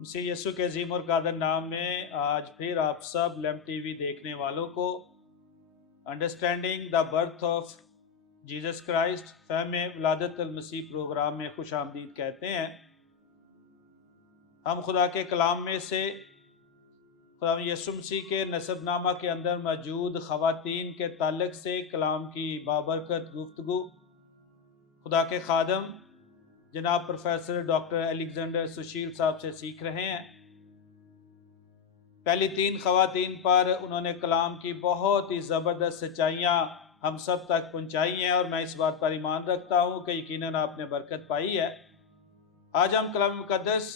مسیح یسوع کے عظیم اور قادر نام میں آج پھر آپ سب لیمپ ٹی وی دیکھنے والوں کو understanding the birth of Jesus Christ فہم ولادت المسیح پروگرام میں خوش آمدید کہتے ہیں۔ ہم خدا کے کلام میں سے خدا یسوع مسیح کے نسب نامہ کے اندر موجود خواتین کے تعلق سے کلام کی بابرکت گفتگو خدا کے خادم جناب پروفیسر ڈاکٹر الیگزینڈر سشیل صاحب سے سیکھ رہے ہیں۔ پہلی 3 خواتین پر انہوں نے کلام کی بہت ہی زبردست سچائیاں ہم سب تک پہنچائی ہیں، اور میں اس بات پر ایمان رکھتا ہوں کہ یقیناً آپ نے برکت پائی ہے۔ آج ہم کلام مقدس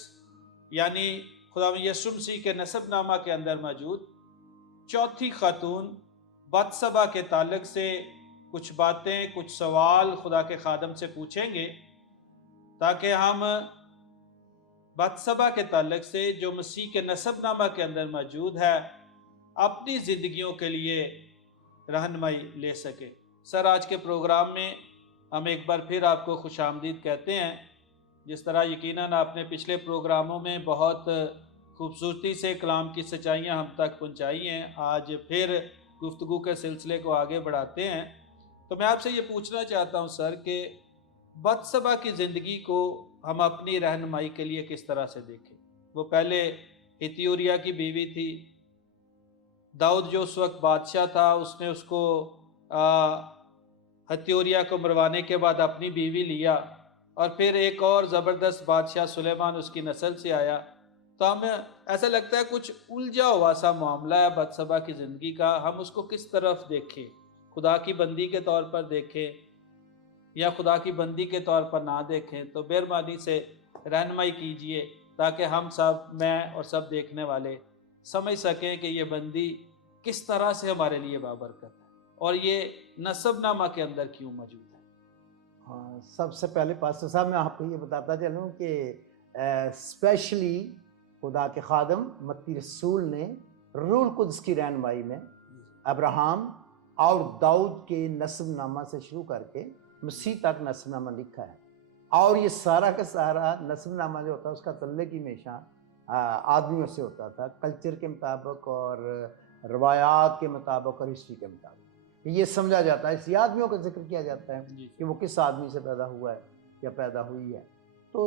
یعنی خدا یسوع مسیح کے نسب نامہ کے اندر موجود چوتھی خاتون بتسبا کے تعلق سے کچھ باتیں، کچھ سوال خدا کے خادم سے پوچھیں گے، تاکہ ہم بتسبا کے تعلق سے جو مسیح کے نسب نامہ کے اندر موجود ہے اپنی زندگیوں کے لیے رہنمائی لے سکے۔ سر، آج کے پروگرام میں ہم ایک بار پھر آپ کو خوش آمدید کہتے ہیں۔ جس طرح یقیناً آپ نے پچھلے پروگراموں میں بہت خوبصورتی سے کلام کی سچائیاں ہم تک پہنچائی ہیں، آج پھر گفتگو کے سلسلے کو آگے بڑھاتے ہیں۔ تو میں آپ سے یہ پوچھنا چاہتا ہوں سر کہ بتسبا کی زندگی کو ہم اپنی رہنمائی کے لیے کس طرح سے دیکھیں۔ وہ پہلے ہتیوریا کی بیوی تھی، داؤد جو اس وقت بادشاہ تھا اس نے اس کو ہتیوریا کو مروانے کے بعد اپنی بیوی لیا، اور پھر ایک اور زبردست بادشاہ سلیمان اس کی نسل سے آیا۔ تو ہمیں ایسا لگتا ہے کچھ الجھا ہوا سا معاملہ ہے بتسبا کی زندگی کا، ہم اس کو کس طرف دیکھیں؟ خدا کی بندی کے طور پر دیکھیں یا خدا کی بندی کے طور پر نہ دیکھیں؟ تو مہربانی سے رہنمائی کیجئے تاکہ ہم سب، میں اور سب دیکھنے والے سمجھ سکیں کہ یہ بندی کس طرح سے ہمارے لیے بابرکت ہے اور یہ نسب نامہ کے اندر کیوں موجود ہے۔ سب سے پہلے پاسٹر صاحب میں آپ کو یہ بتاتا چلوں کہ اسپیشلی خدا کے خادم متی رسول نے روح القدس کی رہنمائی میں ابراہم اور داؤد کے نسب نامہ سے شروع کر کے مسیح تک نسب نامہ لکھا ہے، اور یہ سارا کا سارا نسب نامہ جو ہوتا ہے اس کا تعلق ہی ہمیشہ آدمیوں سے ہوتا تھا، کلچر کے مطابق اور روایات کے مطابق اور ہسٹری کے مطابق۔ یہ سمجھا جاتا ہے، اسی آدمیوں کا ذکر کیا جاتا ہے کہ وہ کس آدمی سے پیدا ہوا ہے یا پیدا ہوئی ہے۔ تو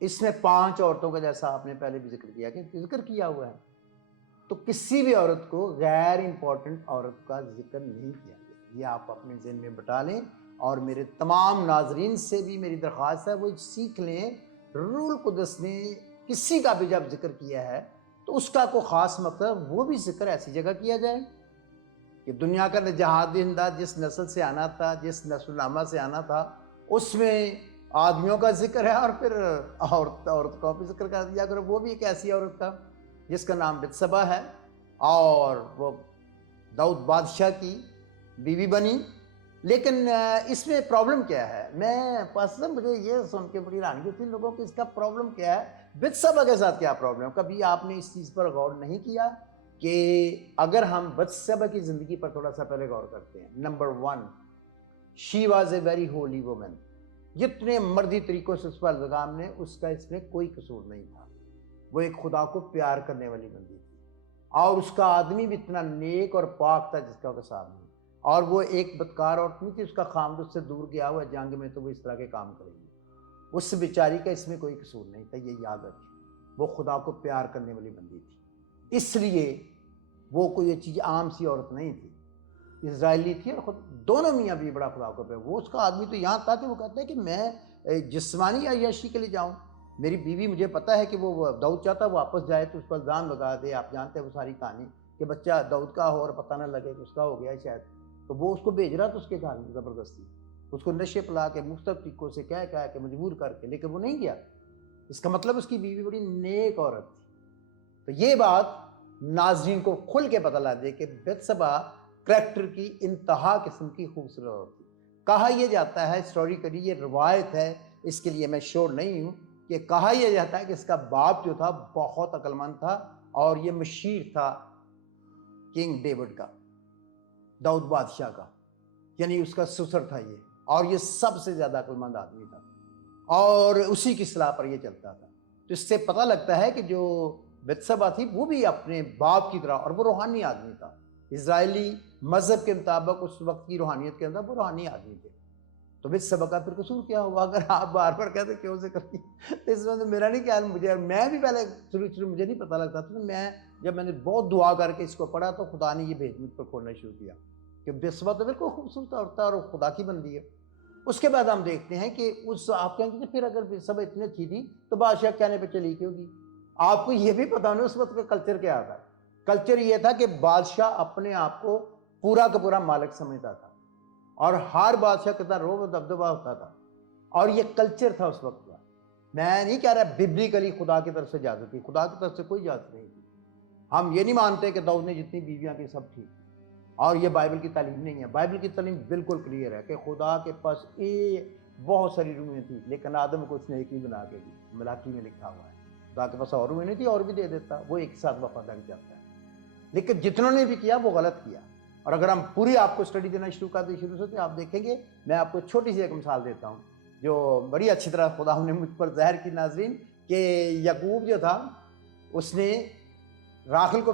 اس میں 5 عورتوں کا، جیسا آپ نے پہلے بھی ذکر کیا کہ ذکر کیا ہوا ہے، تو کسی بھی عورت کو غیر امپورٹنٹ عورت کا ذکر نہیں کیا گیا۔ یہ آپ اپنے ذہن میں بٹا لیں، اور میرے تمام ناظرین سے بھی میری درخواست ہے وہ سیکھ لیں، روح القدس نے کسی کا بھی جب ذکر کیا ہے تو اس کا کوئی خاص مقصد، وہ بھی ذکر ایسی جگہ کیا جائے کہ دنیا کا جہاد دہندہ جس نسل سے آنا تھا، جس نسل نامہ سے آنا تھا، اس میں آدمیوں کا ذکر ہے، اور پھر عورت کا بھی ذکر کر دیا کرو۔ وہ بھی ایک ایسی عورت تھا جس کا نام بتسبا ہے، اور وہ داؤد بادشاہ کی بیوی بنی۔ لیکن اس میں پرابلم کیا ہے؟ مجھے یہ سن کے بڑی حیرانگی ہوتی ہے لوگوں کی، اس کا پرابلم کیا ہے؟ بتسبا کے ساتھ کیا پرابلم؟ کبھی آپ نے اس چیز پر غور نہیں کیا کہ اگر ہم بتسبا کی زندگی پر تھوڑا سا پہلے غور کرتے ہیں۔ Number 1، she was a very holy woman. جتنے مرضی طریقوں سے اس پر الزام نے، اس کا اس میں کوئی قصور نہیں تھا۔ وہ ایک خدا کو پیار کرنے والی بندی تھی، اور اس کا آدمی بھی اتنا نیک اور پاک تھا جس کا وہ ساتھ نہیں، اور وہ ایک بدکار عورت نہیں تھی۔ اس کا خامد اس سے دور گیا ہوا جنگ میں، تو وہ اس طرح کے کام کرے گی۔ اس بیچاری کا اس میں کوئی قصور نہیں تھا، یہ یاد رکھیں۔ وہ خدا کو پیار کرنے والی بندی تھی، اس لیے وہ کوئی یہ چیز عام سی عورت نہیں تھی، اسرائیلی تھی، اور خود دونوں میاں بھی بڑا خدا کو پیار۔ وہ اس کا آدمی تو یہاں تھا کہ وہ کہتا ہے کہ میں جسمانی عیاشی کے لیے جاؤں، میری بیوی، مجھے پتا ہے کہ وہ داؤد چاہتا ہے واپس جائے تو اس پر الزام لگا دے۔ آپ جانتے ہیں وہ ساری کہانی کہ بچہ داؤد کا ہو اور پتہ نہ لگے کہ اس کا ہو گیا شاید، تو وہ اس کو بھیج رہا تھا اس کے گھر میں زبردستی، اس کو نشے پلا کے مختلف طریقوں سے کہہ کے مجبور کر کے، لیکن وہ نہیں گیا۔ اس کا مطلب اس کی بیوی بڑی نیک عورت تھی۔ تو یہ بات ناظرین کو کھل کے پتہ لگ جائے کہ بتسبا کریکٹر کی انتہا قسم کی خوبصورت عورت تھی۔ کہا یہ جاتا ہے، ہسٹوریکلی یہ روایت ہے، اس کے لیے میں شور نہیں ہوں، کہ کہا یہ جاتا ہے کہ اس کا باپ جو تھا بہت عقل مند تھا، اور یہ مشیر تھا کنگ ڈیوڈ کا، داؤد بادشاہ کا، یعنی اس کا سسر تھا یہ، اور یہ سب سے زیادہ عقل مند آدمی تھا، اور اسی کی صلاح پر یہ چلتا تھا۔ تو اس سے پتہ لگتا ہے کہ جو بتسبا تھی وہ بھی اپنے باپ کی طرح، اور وہ روحانی آدمی تھا، اسرائیلی مذہب کے مطابق اس وقت کی روحانیت کے اندر وہ روحانی آدمی تھے. تو بتسبا کا پھر قصور کیا ہوا؟ اگر آپ بار بار کہتے کیوں ذکر کیا، تو اس میں میرا نہیں خیال، میں بھی پہلے شروع مجھے نہیں پتہ لگتا تھا. جب میں نے بہت دعا کر کے اس کو پڑھا تو خدا نے یہ بھیج مجھ پر کھولنا شروع کیا کہ بتسبا تو بالکل خوبصورت عورت ہے اور خدا کی بندی ہے. اس کے بعد ہم دیکھتے ہیں کہ آپ کہیں گے پھر اگر بتسبا اتنی اچھی تھی تو بادشاہ کہنے پہ چلی کیوں گی؟ آپ کو یہ بھی پتہ نہیں اس وقت کا کلچر کیا تھا. کلچر یہ تھا کہ بادشاہ اپنے آپ کو پورا کا پورا مالک سمجھتا تھا، اور ہر بادشاہ کتنا روب و دبدبہ ہوتا تھا، اور یہ کلچر تھا اس وقت کا. میں نہیں کہہ رہا ببلیکلی خدا کی طرف سے اجازت تھی، خدا کی طرف سے کوئی اجازت نہیں تھی. ہم یہ نہیں مانتے کہ داؤد نے جتنی بیویاں کی سب ٹھیک تھی، اور یہ بائبل کی تعلیم نہیں ہے. بائبل کی تعلیم بالکل کلیئر ہے کہ خدا کے پاس بہت ساری روحیں تھیں، لیکن آدم کو اس نے ایک ہی بنا کے دی. ملاکی میں لکھا ہوا ہے خدا کے پاس اور روحیں نہیں تھی، اور بھی دے دیتا، وہ ایک ساتھ وفاداری کرتا ہے. لیکن جتنوں نے بھی کیا وہ غلط کیا. اور اگر ہم پوری آپ کو اسٹڈی دینا شروع کر دیں شروع سے، تو آپ دیکھیں گے. میں آپ کو چھوٹی سی ایک مثال دیتا ہوں جو بڑی اچھی طرح خدا نے مجھ پر ظاہر کی ناظرین، کہ یعقوب جو تھا اس نے راحیل کو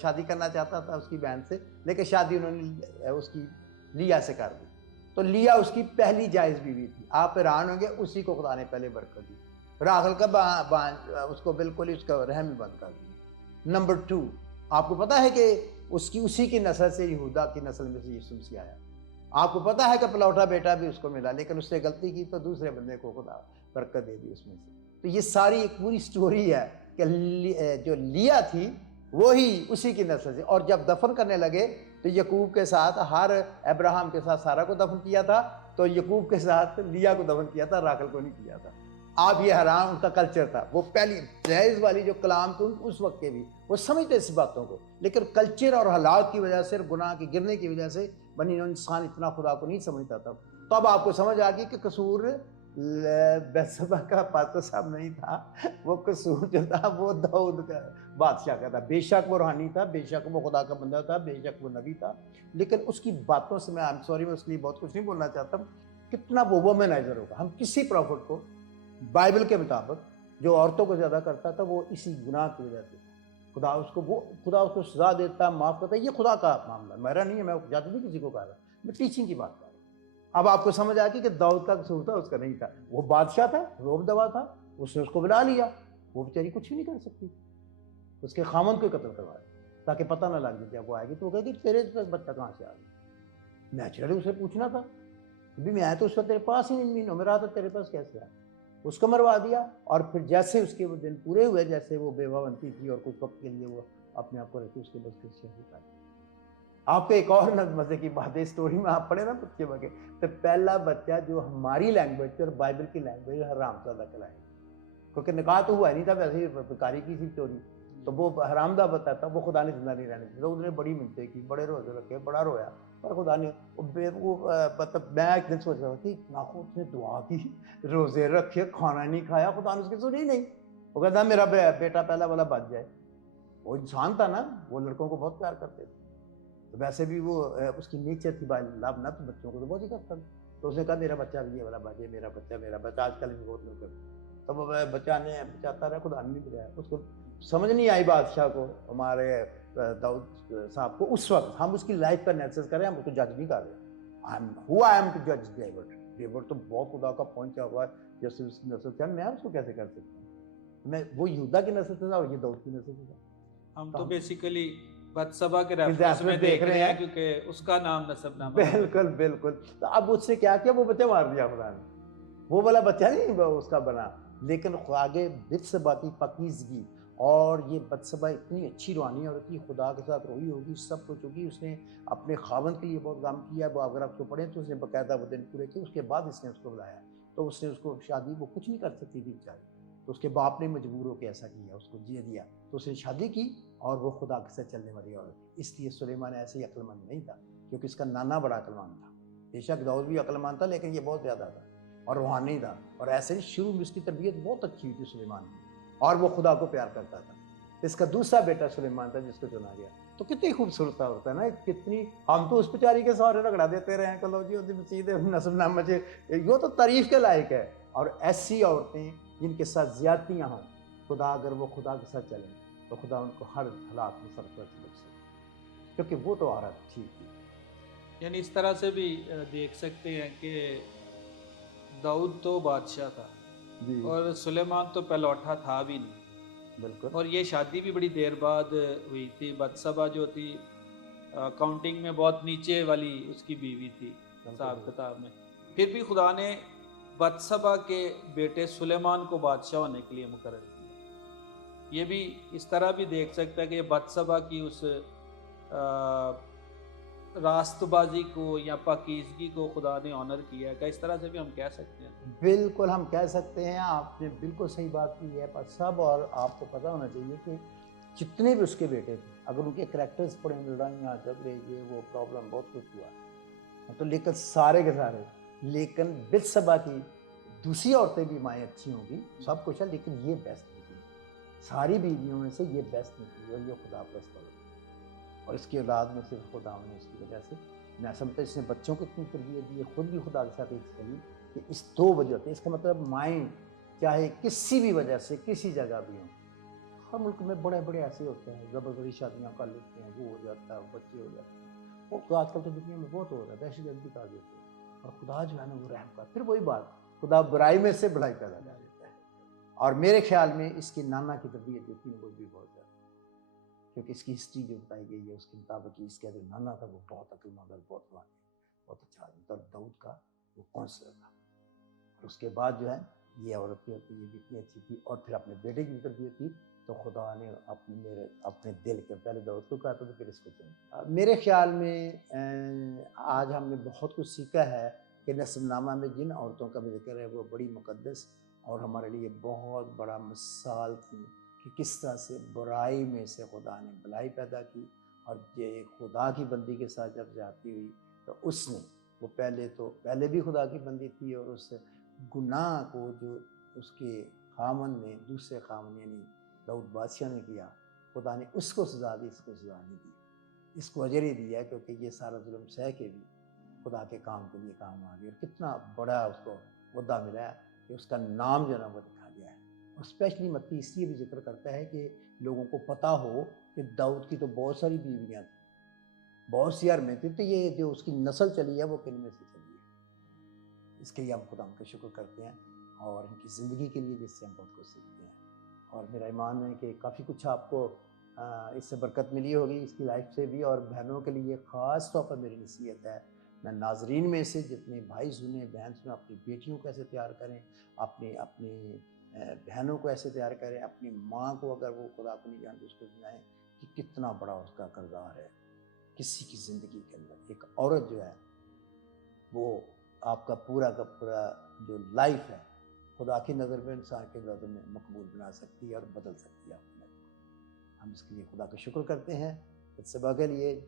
شادی کرنا چاہتا تھا اس کی بہن سے، لیکن شادی انہوں نے اس کی لیا سے کر دی. تو لیا اس کی پہلی جائز بیوی تھی. آپ حیران ہوں گے، اسی کو خدا نے پہلے برکت دی. راحیل کا اس کو بالکل اس کا رحم بند کر دیا. نمبر 2، آپ کو پتا ہے کہ اسی کی نسل سے یہودا کی نسل میں سے یسوع مسیح آیا. آپ کو پتا ہے کہ پلوٹا بیٹا بھی اس کو ملا، لیکن اس نے غلطی کی تو دوسرے بندے کو خدا برکت دے دی اس میں سے. تو یہ ساری ایک پوری سٹوری ہے کہ جو لیا تھی وہی اسی کی نسل سے. اور جب دفن کرنے لگے تو یعقوب کے ساتھ ابراہم کے ساتھ سارا کو دفن کیا تھا، تو یعقوب کے ساتھ لیا کو دفن کیا تھا، راحیل کو نہیں کیا تھا. آپ یہ حرام ان کا کلچر تھا. وہ پہلی جہیز والی جو کلام تھے اس وقت کے بھی وہ سمجھتے اس باتوں کو، لیکن کلچر اور حالات کی وجہ سے، گناہ کے گرنے کی وجہ سے بنی انسان اتنا خدا کو نہیں سمجھتا تھا. تو اب آپ کو سمجھ آ گئی کہ قصور بتسبا کا پاسٹر صاحب نہیں تھا، وہ قصور جو تھا وہ داؤد کا بادشاہ کا تھا. بے شک وہ روحانی تھا، بے شک وہ خدا کا بندہ تھا، بے شک وہ نبی تھا، لیکن اس کی باتوں سے میں اس لیے بہت کچھ نہیں بولنا چاہتا. کتنا وہ وومنائزر ہوگا. ہم کسی پروفٹ کو بائبل کے مطابق جو عورتوں کو زیادہ کرتا تھا وہ اسی گناہ کی وجہ سے خدا اس کو سزا دیتا، معاف کرتا. یہ خدا کا معاملہ میرا نہیں ہے، میں جج نہیں کسی کو کہہ رہا، میں ٹیچنگ کی بات کر رہا ہوں. اب آپ کو سمجھ آ گئی کہ داؤد کا قصور تھا، اس کا نہیں تھا. وہ بادشاہ تھا، روب دبا تھا، اس نے اس کو بلا لیا. وہ بیچاری کچھ بھی نہیں کر سکتی، اس کے خامن کو قتل کروایا تاکہ پتہ نہ لگ جائے. جب وہ آئے گی تو وہ کہے گی تیرے پاس بچہ کہاں سے آ گیا. نیچرلی اسے پوچھنا تھا بھی میں تو اس وقت تیرے پاس ہی نہیں مہینوں میں رہا تھا، تیرے پاس کیسے آیا. اس کو مروا دیا. اور پھر جیسے اس کے وہ دن پورے ہوئے، جیسے وہ بیوہ بنتی تھی اور کچھ وقت کے لیے وہ اپنے آپ کو رہتی، اس کے بس پھر شہید کر دیا. آپ کو ایک اور مزے کی بات ہے اسٹوری میں، آپ پڑھے نا بچے بگے، تو پہلا بچہ جو ہماری لینگویج اور بائبل کی لینگویج حرام زادہ کہلائے، کیونکہ نکاح تو ہوا ہی نہیں تھا، ویسے ہی بکاری کی سی چوری. تو وہ حرام دہ بتا تھا، وہ خدا نے زندہ نہیں رہنے دیا. اس نے بڑی منتیں کی، بڑے روزے رکھے، بڑا رویا، اور خدا نے مطلب میں ایک دن سوچ رہا تھا کہ ناخو اس نے دعا کی، روزے رکھے، کھانا نہیں کھایا، خدا نے اس کی سنی نہیں. وہ کہتا میرا بیٹا پہلا والا بچ جائے. وہ انسان تھا نا، وہ لڑکوں کو بہت پیار کرتے تھے. تو ویسے بھی وہ اس کی نیچر تھی بائی لو نا، تو بچوں کو تو بہت ہی کرتا تھا. تو اس نے کہا میرا بچہ بھی یہ والا بچے، میرا بچہ. آج کل بھی بہت لوگ کرتے. تو وہ بچہ نے چاہتا رہا، خدا نے نہیں بلایا. اس کو سمجھ نہیں آئی بادشاہ کو، ہمارے داؤد صاحب کو. اس وقت ہم اس کی لائف کا انالیسس کر رہے ہیں، ہم اس کو جج نہیں کر رہے. ہو آئی ایم ٹو جج ڈیوڈ تو بہت خدا کا پہنچا ہوا ہے، جیسے اس کی نسل سے میں اس کو کیسے کر سکتا ہوں. میں وہ یہودا کی نسل سے تھا اور یہ داؤد کی نسل سے تھا. ہم تو بیسیکلی بتسبا کے ریفرنس میں دیکھ رہے ہیں کیونکہ اس کا نام نسب نامہ. بالکل بالکل. تو اب اس سے کیا وہ بچہ مار دیا خدا نے. وہ والا بچہ نہیں اس کا بنا، لیکن آگے بتسبا کی پاکیزگی، اور یہ بتسبا اتنی اچھی روحانی اور اتنی خدا کے ساتھ روئی ہوگی، سب کچھ ہوگی. اس نے اپنے خاوند کے لیے بہت کام کیا. وہ اگر آپ کو پڑھیں تو اس نے باقاعدہ وہ دن پورے کیے. اس کے بعد اس نے اس کو بلایا، تو اس نے اس کو شادی، وہ کچھ نہیں کر سکتی تھی بیچاری، تو اس کے باپ نے مجبور ہو کے ایسا کیا، اس کو جیے دیا. تو اس نے شادی کی، اور وہ خدا کے ساتھ چلنے والی عورت. اس لیے سلیمان ایسے ہی عقل مند نہیں تھا، کیونکہ اس کا نانا بڑا عقل مند تھا. بے شک داؤد بھی عقل مند تھا، لیکن یہ بہت زیادہ تھا اور روحانی تھا. اور ایسے ہی شروع میں اس کی تربیت بہت اچھی ہوئی تھی سلیمان کی، اور وہ خدا کو پیار کرتا تھا. اس کا دوسرا بیٹا سلیمان تھا جس کو چنا گیا. تو کتنی خوبصورت ہوتا ہے نا، کتنی. ہم تو اس بیچاری کے سہارے رگڑا دیتے رہے ہیں کہ لو جی مسیح نسب نامہ یہ تو تعریف کے لائق ہے. اور ایسی عورتیں جن کے ساتھ زیادتیاں ہوں، خدا اگر وہ خدا کے ساتھ چلیں تو خدا ان کو ہر حالات میں سرپرست رکھ سکے، کیونکہ وہ تو عورت ٹھیک تھی۔ یعنی اس طرح سے بھی دیکھ سکتے ہیں کہ داؤد تو بادشاہ تھا جی اور سلیمان تو پہلوٹا تھا بھی نہیں، بالکل اور یہ شادی بھی بڑی دیر بعد ہوئی تھی۔ بتسبا جو تھی کاؤنٹنگ میں بہت نیچے والی اس کی بیوی تھی حساب کتاب میں، پھر بھی خدا نے بتسبا کے بیٹے سلیمان کو بادشاہ ہونے کے لیے مقرر کیا۔ یہ بھی اس طرح بھی دیکھ سکتا ہے کہ یہ بتسبا کی اس راست بازی کو یا پاکیزگی کو خدا نے آنر کیا ہے، کہ اس طرح سے بھی ہم کہہ سکتے ہیں۔ بالکل ہم کہہ سکتے ہیں، آپ نے بالکل صحیح بات کی ہے، پر سب اور آپ کو پتہ ہونا چاہیے کہ جتنے بھی اس کے بیٹے تھے اگر ان کے کریکٹرز پڑھیں، لڑائیاں جھگڑے یہ وہ پرابلم بہت کچھ ہوا تو، لیکن سارے کے سارے، لیکن بتسبا کی دوسری عورتیں بھی مائیں اچھی ہوں گی، سب کچھ ہے، لیکن یہ بیسٹ نہیں تھی، ساری بیویوں میں سے یہ بیسٹ نہیں تھی، اور یہ خدا پرست عورت تھی، اور اس کی اولاد میں صرف خدا نے اس کی وجہ سے، میں سمجھتا اس نے بچوں کو اتنی تربیت دی ہے، خود بھی خدا کے ساتھ ایک چلی کہ اس دو وجہ سے، اس کا مطلب مائیں چاہے کسی بھی وجہ سے کسی جگہ بھی ہوں، ہر ملک میں بڑے بڑے ایسے ہوتے ہیں زبردستی شادیاں کر لیتے ہیں، وہ ہو جاتا ہے، بچے ہو جاتے ہیں، وہ آج کل تو دنیا میں بہت ہو رہا ہے، دہشت گردی کا دیتے ہیں، اور خدا جو ہے نا وہ رحم کا، پھر وہی بات، خدا برائی میں سے بڑائی پیدا کر دیتا ہے، اور میرے خیال میں اس کی نانا کی تربیت جو تھی وہ بھی بہت زیادہ، کیونکہ اس کی ہسٹری جو بتائی گئی ہے اس کے مطابق اس کا جو نانا تھا وہ بہت عقلمند اور بہت واقعی بہت اچھا آدمی تھا، اور داؤد کا وہ کونسلر تھا، اور اس کے بعد جو ہے یہ عورت یہ بھی اتنی اچھی تھی، اور پھر اپنے بیٹے کی تربیت کی، تو خدا نے اپنے دل کے پہلے داؤد کو کہا تو پھر اس کو چنا۔ میرے خیال میں آج ہم نے بہت کچھ سیکھا ہے کہ نسب نامہ میں جن عورتوں کا بھی ذکر ہے وہ بڑی مقدس اور ہمارے لیے بہت بڑا مثال تھی کہ کس طرح سے برائی میں سے خدا نے بھلائی پیدا کی، اور یہ خدا کی بندی کے ساتھ جب جاتی ہوئی تو اس نے وہ پہلے بھی خدا کی بندی تھی، اور اس گناہ کو جو اس کے خامن نے دوسرے خامن یعنی داؤد بادشاہ نے کیا، خدا نے اس کو سزا دی، اس کو سزا نہیں دی، اس کو اجر ہی دیا، کیونکہ یہ سارا ظلم سہ کے بھی خدا کے کام کے لیے کام آ گیا، اور کتنا بڑا اس کو عہدہ ملا ہے کہ اس کا نام جو نا وہ لکھا گیا ہے، اور اسپیشلی متی اس لیے بھی ذکر کرتا ہے کہ لوگوں کو پتہ ہو کہ داؤد کی تو بہت ساری بیویاں تھیں، بہت سی عرمیں تھیں، تو یہ جو اس کی نسل چلی ہے وہ کن میں سے چلی ہے، اس کے لیے ہم خدا کا شکر کرتے ہیں، اور ان کی زندگی کے لیے جس سے ہم بہت کچھ سیکھتے ہیں، اور میرا ایمان ہے کہ کافی کچھ آپ کو اس سے برکت ملی ہوگی اس کی لائف سے بھی، اور بہنوں کے لیے خاص طور پر میری نصیحت ہے، میں ناظرین میں سے جتنے بھائی سنیں بہن سنیں، اپنی بیٹیوں کو ایسے تیار کریں، اپنی بہنوں کو ایسے تیار کریں، اپنی ماں کو اگر وہ خدا کو نہیں جانتے اس کو سمجھائیں کہ کتنا بڑا اس کا کردار ہے کسی کی زندگی کے اندر۔ ایک عورت جو ہے وہ آپ کا پورا جو لائف ہے خدا کی نظر میں، انسان کی نظر میں مقبول بنا سکتی ہے اور بدل سکتی ہے اپنے لائف کو۔ ہم اس کے لیے خدا کا شکر کرتے ہیں بتسبا کے لیے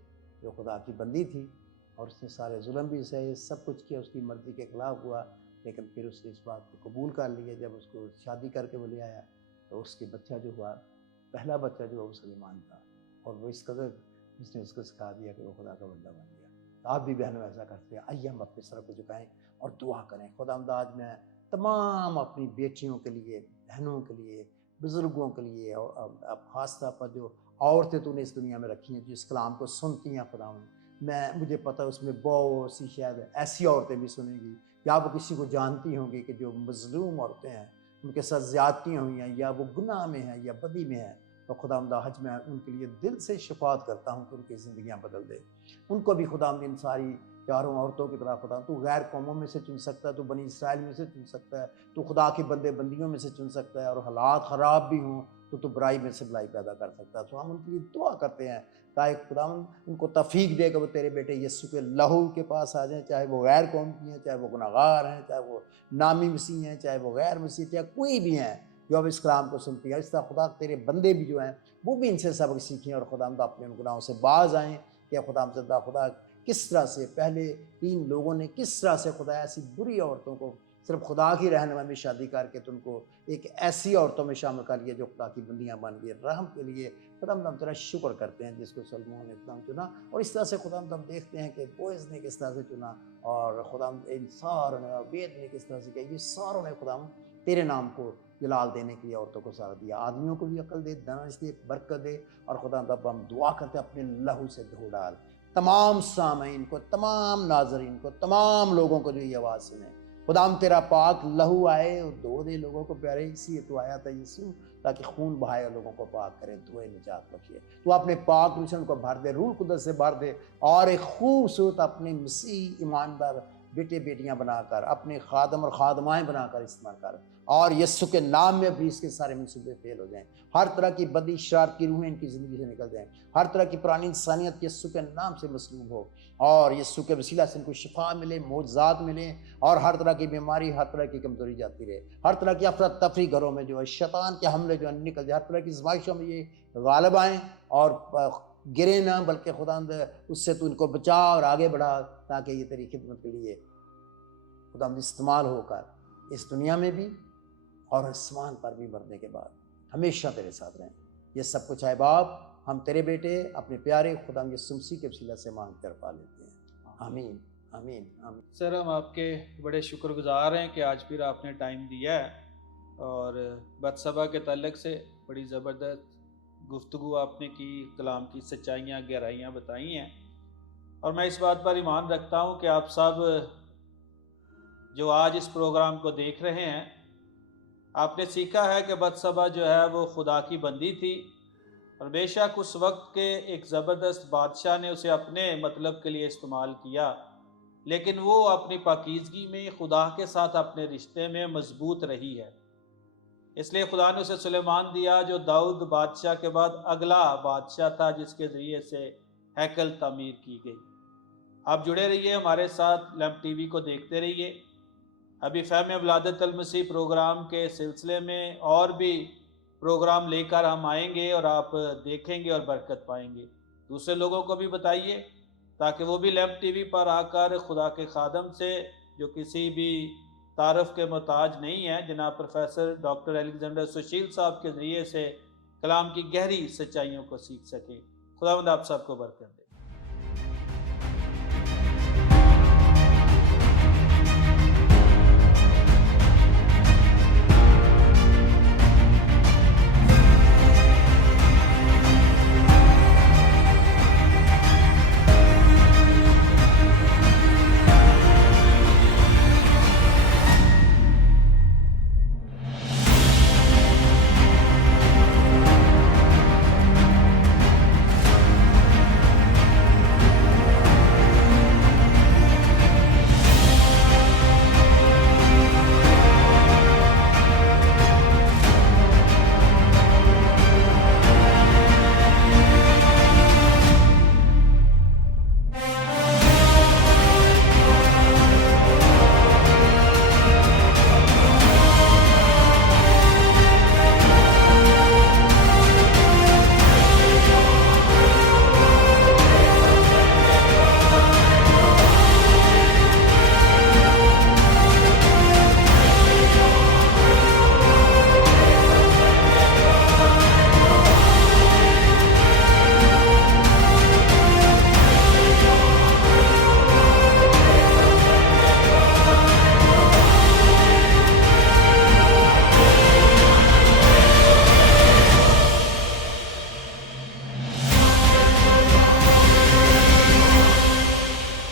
جو خدا کی بندی تھی، اور اس نے سارے ظلم بھی سہے، سب کچھ کیا، اس کی مرضی کے خلاف ہوا، لیکن پھر اس نے اس بات کو قبول کر لیا، جب اس کو شادی کر کے وہ لے آیا تو اس کے بچہ جو ہوا، پہلا بچہ جو وہ سلیمان تھا، اور وہ اس قدر اس نے اس کو سکھا دیا کہ وہ خدا کا بندہ بن گیا۔ آپ بھی بہنوں ایسا کرتے ہیں، آئیے ہم اپنے سر کو جھکائیں اور دعا کریں۔ خداوند آج میں تمام اپنی بیٹیوں کے لیے، بہنوں کے لیے، بزرگوں کے لیے، اور اب خاص طور پر جو عورتیں تو نے اس دنیا میں رکھی ہیں جو اس کلام کو سنتی ہیں، خداوند مجھے پتہ اس میں بہت سی شاید ایسی عورتیں بھی سنیں گی، یا وہ کسی کو جانتی ہوں گی کہ جو مظلوم عورتیں ہیں، ان کے ساتھ زیادتیاں ہوئی ہیں، یا وہ گناہ میں ہیں یا بدی میں ہیں، تو خداوند آج میں ان کے لیے دل سے شفاعت کرتا ہوں کہ ان کی زندگیاں بدل دے، ان کو بھی خداوند ان ساری چاروں عورتوں کی طرح خدا تو غیر قوموں میں سے چن سکتا ہے، تو بنی اسرائیل میں سے چن سکتا ہے، تو خدا کے بندے بندیوں میں سے چن سکتا ہے، اور حالات خراب بھی ہوں تو برائی میں سے بھلائی پیدا کر سکتا ہے۔ تو ہم ان کے لیے دعا کرتے ہیں کہ خداوند ان کو توفیق دے کہ وہ تیرے بیٹے یسوع کے لہو کے پاس آ جائیں، چاہے وہ غیر قوم کی ہیں، چاہے وہ گناہگار ہیں، چاہے وہ نامی مسیح ہیں، چاہے وہ غیر مسیح، چاہے کوئی بھی ہیں جو اب اس کلام کو سنتی ہے، اس طرح خدا تیرے بندے بھی جو ہیں وہ بھی ان سے سبق سیکھیں، اور خداوند اپنے ان گناہوں سے باز آئیں کہ خدا کس طرح سے پہلے 3 لوگوں نے کس طرح سے خدا ایسی بری عورتوں کو صرف خدا کی رہنمائی میں شادی کر کے تو ان کو ایک ایسی عورتوں میں شامل کر لیا جو خدا کی بندیاں بن گئی۔ رحم کے لیے خدا ہم تیرا شکر کرتے ہیں جس کو سلمون نے خدا چنا، اور اس طرح سے خدا ہم دیکھتے ہیں کہ بوئز نے کس طرح سے چنا، اور خدا ان ساروں نے، عبید نے کس طرح سے کیا، یہ ساروں نے خدا تیرے نام کو جلال دینے کے لیے عورتوں کو سہارا دیا. آدمیوں کو بھی عقل دے, دانش دے, برکت دے, اور خدا تب ہم دعا کرتے اپنے لہو سے دھو ڈال تمام سامعین کو, تمام ناظرین کو, تمام لوگوں کو جو یہ آواز سنیں. خدا ہم تیرا پاک لہو آئے اور دھو دے لوگوں کو پیارے, اسی لیے تو آیا تھا یسوع تاکہ خون بہائے لوگوں کو پاک کرے, دھوئے, نجات بخشے. تو اپنے پاک روشن کو بھر دے, روح قدس سے بھر دے, اور ایک خوبصورت اپنے مسیح ایماندار بیٹے بیٹیاں بنا کر, اپنے خادم اور خادمائیں بنا کر استعمال کر, اور یسوع کے نام میں ابلیس کے سارے منصوبے فیل ہو جائیں. ہر طرح کی بدی شرارت کی روحیں ان کی زندگی سے نکل جائیں. ہر طرح کی پرانی انسانیت یسوع کے نام سے مسلوب ہو, اور یسوع کے وسیلہ سے ان کو شفا ملے, معجزات ملیں, اور ہر طرح کی بیماری, ہر طرح کی کمزوری جاتی رہے. ہر طرح کی افراتفری گھروں میں جو ہے شیطان کے حملے جو ہے نکل جائے. ہر طرح کی آزمائشوں میں یہ غالب آئیں اور گرے نہ, بلکہ خدا اس سے تو ان کو بچا اور آگے بڑھا, تاکہ یہ تیری خدمت کے لیے خدا استعمال ہو کر اس دنیا میں بھی اور آسمان پر بھی مرنے کے بعد ہمیشہ تیرے ساتھ رہیں. یہ سب کچھ ہے باپ, ہم تیرے بیٹے اپنے پیارے خدا یسوع مسیح کے وسیلہ سے مانگ کر پا لیتے ہیں. آمین آمین آمین. سر ہم آپ کے بڑے شکر گزار ہیں کہ آج پھر آپ نے ٹائم دیا ہے, اور بتسبہ کے تعلق سے بڑی زبردست گفتگو آپ نے کی, کلام کی سچائیاں, گہرائیاں بتائی ہیں. اور میں اس بات پر ایمان رکھتا ہوں کہ آپ سب جو آج اس پروگرام کو دیکھ رہے ہیں, آپ نے سیکھا ہے کہ بتسبہ جو ہے وہ خدا کی بندی تھی, اور بے شک اس وقت کے ایک زبردست بادشاہ نے اسے اپنے مطلب کے لیے استعمال کیا, لیکن وہ اپنی پاکیزگی میں خدا کے ساتھ اپنے رشتے میں مضبوط رہی ہے. اس لیے خدا نے اسے سلیمان دیا, جو داؤد بادشاہ کے بعد اگلا بادشاہ تھا جس کے ذریعے سے ہیکل تعمیر کی گئی. آپ جڑے رہیے ہمارے ساتھ, لیمپ ٹی وی کو دیکھتے رہیے. ابھی فہم ولادت المسیح پروگرام کے سلسلے میں اور بھی پروگرام لے کر ہم آئیں گے, اور آپ دیکھیں گے اور برکت پائیں گے. دوسرے لوگوں کو بھی بتائیے تاکہ وہ بھی لیمپ ٹی وی پر آ کر خدا کے خادم سے, جو کسی بھی تعارف کے محتاج نہیں ہے, جناب پروفیسر ڈاکٹر الیگزینڈر سشیل صاحب کے ذریعے سے کلام کی گہری سچائیوں کو سیکھ سکیں. خداوند آپ سب کو برکت دے.